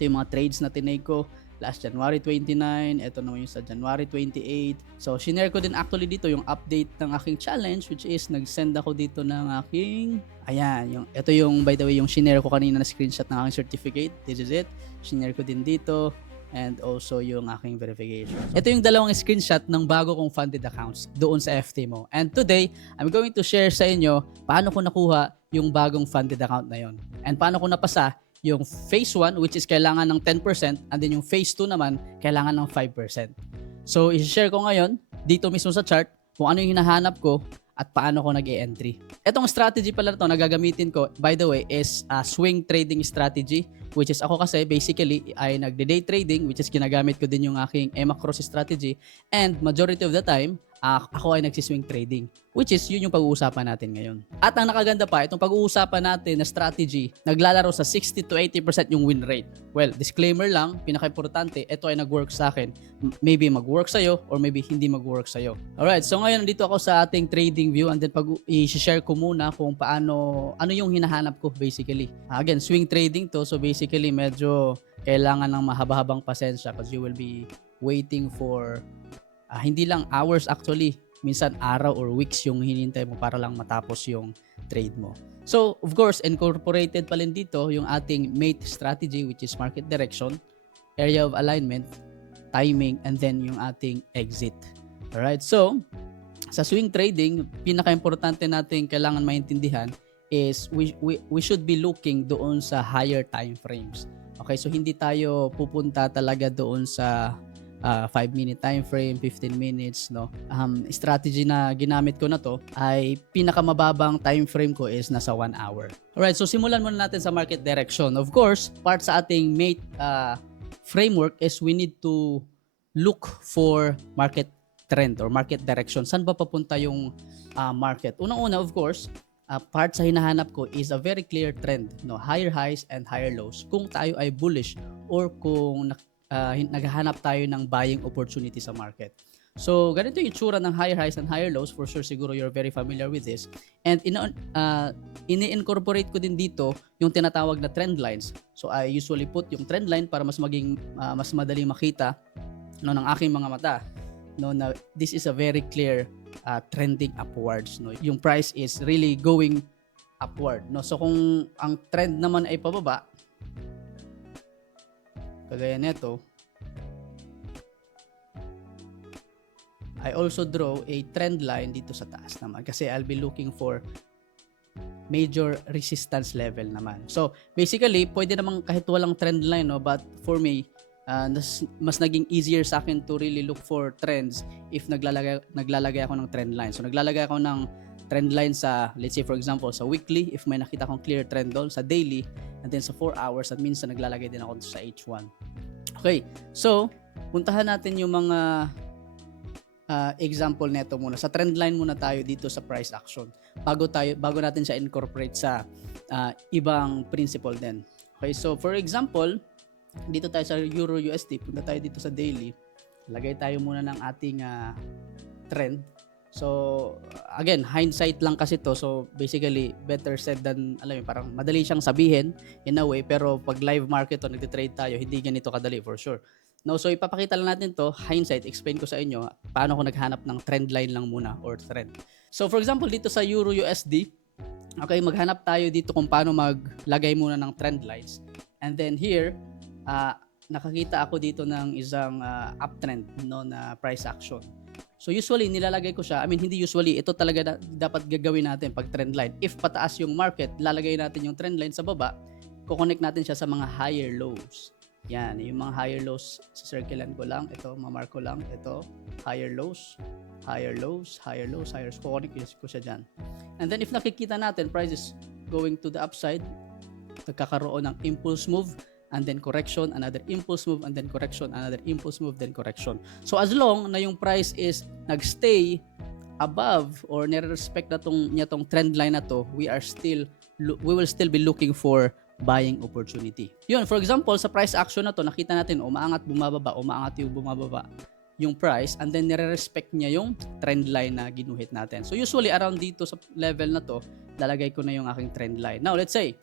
Ito yung mga trades na tinake ko last January 29, ito naman yung sa January 28. So, shinare ko din actually dito yung update ng aking challenge, which is nag-send ako dito ng aking, ayan, ito yung, by the way, yung shinare ko kanina na screenshot ng aking certificate. This is it. Shinare ko din dito, and also yung aking verification. Ito yung dalawang screenshot ng bago kong funded accounts doon sa FTMO. And today, I'm going to share sa inyo paano ko nakuha yung bagong funded account na yon. And paano ko napasa yung phase 1, which is kailangan ng 10%, and then yung phase 2 naman, kailangan ng 5%. So, i-share ko ngayon dito mismo sa chart kung ano yung hinahanap ko at paano ko nag-e-entry. Itong strategy pala na na gagamitin ko, by the way, is a swing trading strategy, which is ako kasi basically ay nagde-day trading, which is ginagamit ko din yung aking EMA cross strategy, and majority of the time, ako ay nagsiswing trading, which is yun yung pag-uusapan natin ngayon. At ang nakaganda pa, itong pag-uusapan natin na strategy, naglalaro sa 60 to 80% yung win rate. Well, disclaimer lang, pinaka-importante, ito ay nag-work sa akin. Maybe mag-work sa'yo or maybe hindi mag-work sa'yo. Alright, so ngayon nandito ako sa ating trading view, and then i-share ko muna kung paano, ano yung hinahanap ko basically. Again, swing trading to, so basically medyo kailangan ng mahaba-habang pasensya because you will be waiting for hindi lang hours actually, minsan araw or weeks yung hinintay mo para lang matapos yung trade mo. So, of course, incorporated pa rin dito yung ating mate strategy, which is market direction, area of alignment, timing, and then yung ating exit. Alright, so sa swing trading, pinaka-importante natin kailangan maintindihan is we should be looking doon sa higher time frames. Okay, so hindi tayo pupunta talaga doon sa 5-minute time frame, 15 minutes, no. Strategy na ginamit ko na to ay pinakamababang time frame ko is nasa 1 hour. Alright, so simulan muna natin sa market direction. Of course, part sa ating mate framework is we need to look for market trend or market direction. Saan ba papunta yung market? Unang-una, of course, part sa hinahanap ko is a very clear trend, no, higher highs and higher lows. Kung tayo ay bullish or kung naghahanap tayo ng buying opportunity sa market. So, ganito yung itsura ng higher highs and higher lows. For sure, siguro you're very familiar with this. And ini-incorporate ko din dito yung tinatawag na trend lines. So, I usually put yung trend line para mas madali makita, no, ng aking mga mata, no, na this is a very clear trending upwards, no. Yung price is really going upward, no. So, kung ang trend naman ay pababa, kagaya nito, I also draw a trend line dito sa taas naman kasi I'll be looking for major resistance level naman. So, basically, pwede naman kahit walang trend line, no? But for me, mas naging easier sa akin to really look for trends if naglalagay ako ng trend line. So, naglalagay ako ng trend line sa, let's say for example, sa weekly, if may nakita akong clear trend doon, sa daily, and then sa 4 hours, at minsan naglalagay din ako sa H1. Okay, so, puntahan natin yung mga example neto muna. Sa trend line muna tayo dito sa price action. Bago natin siya incorporate sa ibang principle din. Okay, so for example, dito tayo sa Euro USD, punta tayo dito sa daily. Lagay tayo muna ng ating trend. So, again, hindsight lang kasi to. So, basically, better said than, alam mo, parang madali siyang sabihin in a way. Pero pag live market o nagtitrade tayo, hindi ganito kadali for sure. No, so ipapakita lang natin to, hindsight, explain ko sa inyo paano ko naghanap ng trend line lang muna or trend. So, for example, dito sa Euro USD, okay, maghanap tayo dito kung paano maglagay muna ng trend lines. And then here, nakakita ako dito ng isang uptrend, no, na price action. So usually nilalagay ko siya, hindi usually, ito talaga dapat gagawin natin pag trend line. If pataas yung market, lalagay natin yung trend line sa baba, kukonect natin siya sa mga higher lows. Yan, yung mga higher lows, circlean ko lang, ito, mamark ko lang, ito, higher lows, higher lows, higher lows, higher lows, kukonect ko siya dyan. And then if nakikita natin, price is going to the upside, nagkakaroon ng impulse move, and then correction, another impulse move, and then correction, another impulse move, then correction. So as long na yung price is nagstay above or nire-respect na tong trend line na to, we will still be looking for buying opportunity. Yun, for example, sa price action na to, nakita natin umaangat, bumababa yung price, and then nire-respect niya yung trend line na ginuhit natin. So usually around dito sa level na to, lalagay ko na yung aking trend line. Now, let's say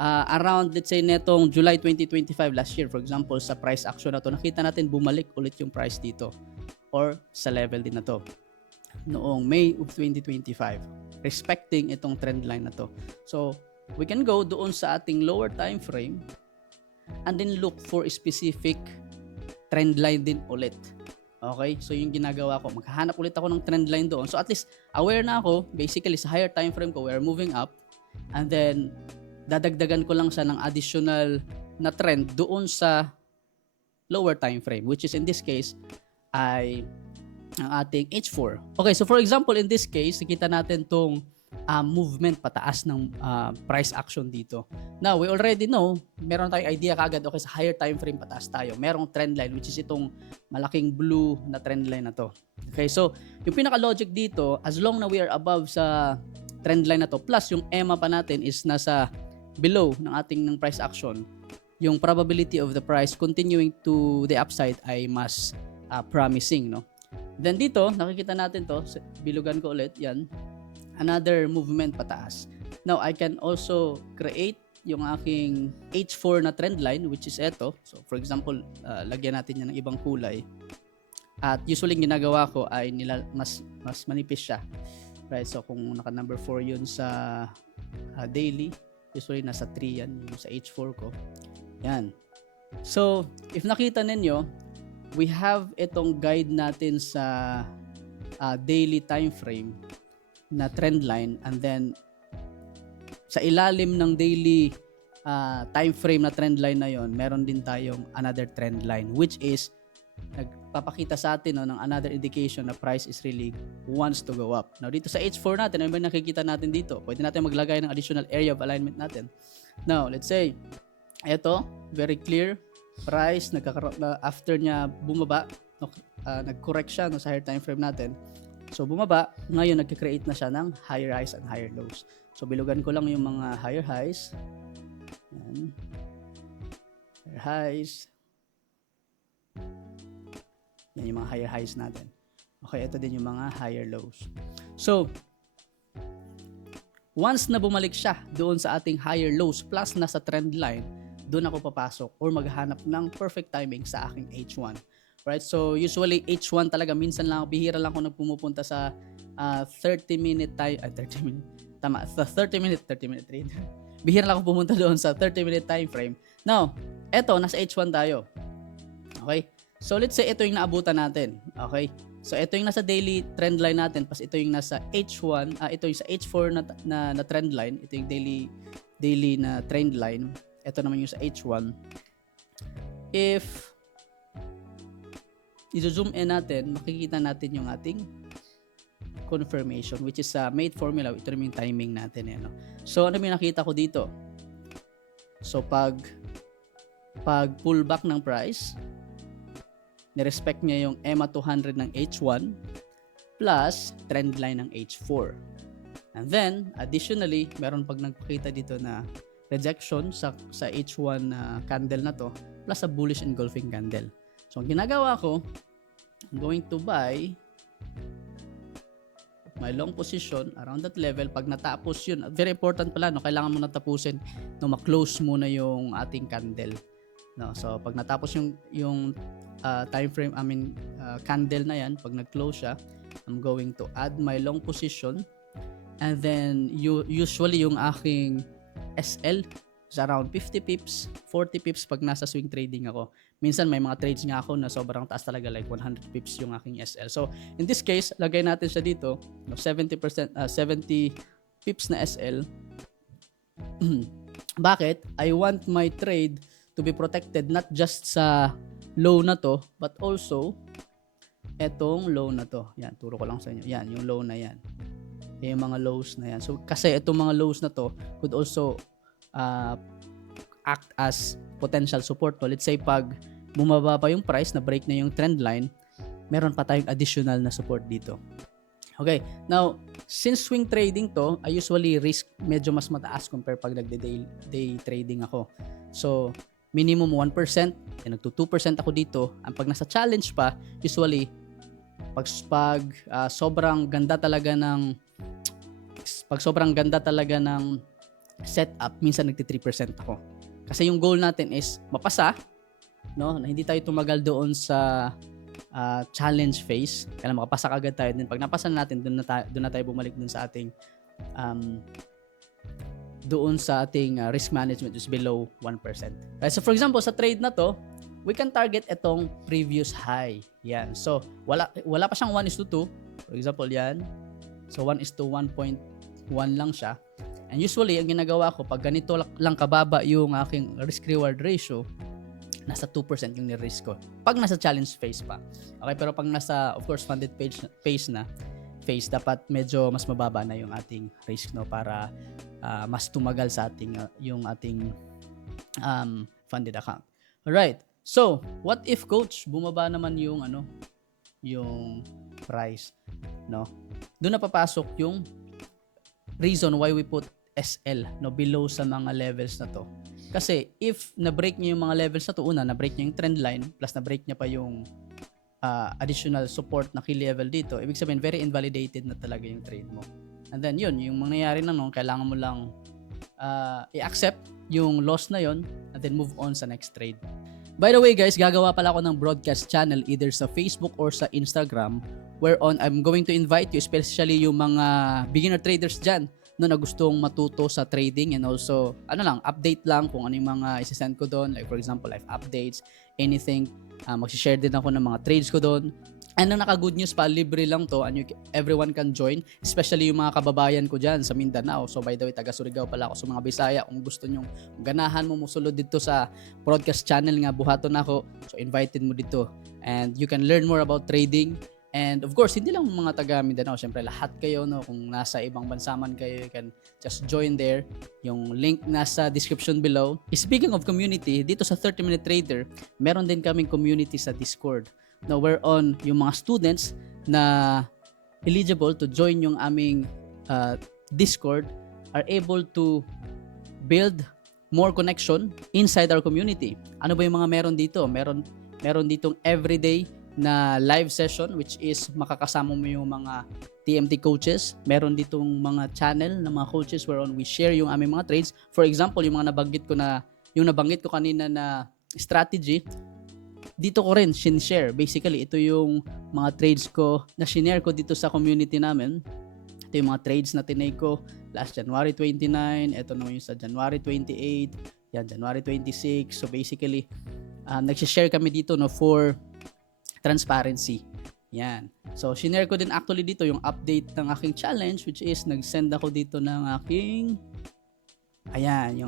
around let's say netong July 2025 last year, for example, sa price action na to, nakita natin bumalik ulit yung price dito or sa level din na to noong May of 2025, respecting itong trend line na to. So we can go doon sa ating lower time frame and then look for a specific trend line din ulit. Okay, so yung ginagawa ko, maghahanap ulit ako ng trend line doon. So at least aware na ako, basically sa higher time frame ko, we are moving up, and then dadagdagan ko lang siya ng additional na trend doon sa lower time frame, which is in this case ay ang ating H4. Okay, so for example, in this case, nakita natin tong movement pataas ng price action dito. Now, we already know, meron tayong idea kagad, okay, sa higher time frame pataas tayo. Merong trend line, which is itong malaking blue na trend line na to. Okay, so yung pinaka-logic dito, as long na we are above sa trend line na to, plus yung EMA pa natin is nasa below ng ating ng price action, yung probability of the price continuing to the upside ay mas promising, no? Then dito, nakikita natin to, bilugan ko ulit, yan, another movement pataas. Now, I can also create yung aking H4 na trend line, which is ito. So, for example, lagyan natin yan ng ibang kulay. At usually, ginagawa ko ay mas manipis siya. Right? So, kung naka number 4 yun sa daily, usually nasa 3 yan yung sa H4 ko. Yan. So, if nakita ninyo, we have itong guide natin sa daily time frame na trend line, and then sa ilalim ng daily time frame na trend line na yon, meron din tayong another trend line, which is nagpapakita sa atin, no, ng another indication na price is really wants to go up. Now dito sa H4 natin, ano ba nakikita natin dito? Pwede natin maglagay ng additional area of alignment natin. Now let's say ito, very clear, price after niya bumaba, nag-correct siya, no, sa higher time frame natin. So bumaba, ngayon nagka-create na siya ng higher highs and higher lows. So bilugan ko lang yung mga higher highs. Yan. Higher highs. Yan yung mga higher highs natin. Okay, ito din yung mga higher lows. So once na bumalik siya doon sa ating higher lows plus nasa trend line, doon ako papasok or maghahanap ng perfect timing sa aking H1. Right? So usually H1 talaga, minsan lang, bihira lang ako nagpumupunta sa 30-minute trade. Bihira lang ako pumunta doon sa 30-minute time frame. Now, eto, nasa H1 tayo. Okay? So let's say ito yung naabutan natin. Okay? So ito yung nasa daily trend line natin, pas ito yung nasa H1, ito yung sa H4 na trend line, ito yung daily na trend line. Ito naman yung sa H1. If i-zoom in natin, makikita natin yung ating confirmation, which is sa made formula. Ito naman yung timing natin. No? So, ano yung nakita ko dito? So, pag pullback ng price, nirespect niya yung EMA 200 ng H1 plus trend line ng H4. And then, additionally, meron pag nagpakita dito na rejection sa H1 candle na to plus a bullish engulfing candle. So, ang ginagawa ko, I'm going to buy my long position around that level. Pag natapos yun, very important pala, no, kailangan mo natapusin, no, ma-close muna yung ating candle. No, so, pag natapos yung time frame, candle na yan, pag nag-close siya, I'm going to add my long position, and then usually yung aking SL is around 50 pips, 40 pips pag nasa swing trading ako. Minsan may mga trades nga ako na sobrang taas talaga, like 100 pips yung aking SL. So in this case, lagay natin siya dito, 70 pips na SL. Bakit? I want my trade to be protected not just sa low na to, but also etong low na to. Yan, turo ko lang sa inyo. Yan, yung low na yan. Yung mga lows na yan. So kasi itong mga lows na to could also act as potential support. So, let's say pag bumaba pa yung price, na break na yung trend line, meron pa tayong additional na support dito. Okay, now since swing trading to, I usually risk medyo mas mataas compare pag nagde-day trading ako. So minimum 1%, nagto 2% ako dito. Ang pag nasa challenge pa, usually pag sobrang ganda talaga ng setup, minsan nagti 3% ako. Kasi yung goal natin is mapasa, no? Na hindi tayo tumagal doon sa challenge phase. Kaya makapasa agad tayo. Then pag napasa natin, doon na tayo bumalik doon sa ating risk management is below 1%. Right? So for example, sa trade na to, we can target itong previous high. Yan. So wala pa siyang 1:2. For example, yan. So 1:1.1 lang siya. And usually, ang ginagawa ko, pag ganito lang kababa yung aking risk-reward ratio, nasa 2% yung ni-risk ko. Pag nasa challenge phase pa. Okay, pero pag nasa, of course, funded phase, dapat medyo mas mababa na yung ating risk, no, para mas tumagal sa ating yung ating funded account. Alright. So, what if, coach, bumaba naman yung yung price, no? Doon na papasok yung reason why we put SL, no, below sa mga levels na to. Kasi if na-break niya yung mga levels na to, una, na-break niya yung trend line, plus na-break niya pa yung additional support na key level dito, ibig sabihin, very invalidated na talaga yung trade mo. And then, yun, yung mangyayari na nun, kailangan mo lang i-accept yung loss na yun, and then move on sa next trade. By the way, guys, gagawa pala ako ng broadcast channel either sa Facebook or sa Instagram, whereon I'm going to invite you, especially yung mga beginner traders dyan, no, na gustong matuto sa trading, and also update lang kung ano yung mga isi-send ko doon, like for example live updates, anything. Mag-share din ako ng mga trades ko doon. And ang naka-good news pa, libre lang to, and everyone can join, especially yung mga kababayan ko dyan sa Mindanao. So by the way, taga Surigao pala ako. So mga Bisaya, kung gusto nyong ganahan mo musulod dito sa broadcast channel nga, buhaton ako, so invited mo dito, and you can learn more about trading. And of course, hindi lang mga taga Mindanao, syempre lahat kayo, no, kung nasa ibang bansa man kayo, you can just join there. Yung link nasa description below. Speaking of community, dito sa 30-Minute Trader, meron din kaming community sa Discord. Now, whereon yung mga students na eligible to join yung aming Discord are able to build more connection inside our community. Ano ba yung mga meron dito? Meron ditong everyday na live session, which is makakasama mo yung mga TMT coaches. Meron ditong mga channel ng mga coaches whereon we share yung aming mga trades. For example, yung nabanggit ko kanina na strategy, dito ko rin share. Basically, ito yung mga trades ko na shinare ko dito sa community namin. Ito yung mga trades na tinake ko last January 29, ito naman yung sa January 28, yan, January 26. So basically, nag-share kami dito, no, for transparency. Yan. So, shinare ko din actually dito yung update ng aking challenge, which is nag-send ako dito ng aking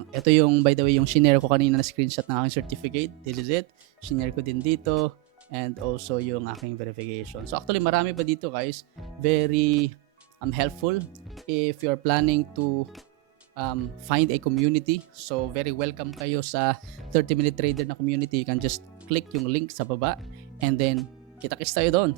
ito yung, by the way, yung shinare ko kanina na screenshot ng aking certificate. This is it. Shinare ko din dito, and also yung aking verification. So, actually, marami pa dito, guys. Very helpful if you're planning to find a community. So, very welcome kayo sa 30-Minute Trader na community. You can just click yung link sa baba, and then kita-kits tayo doon.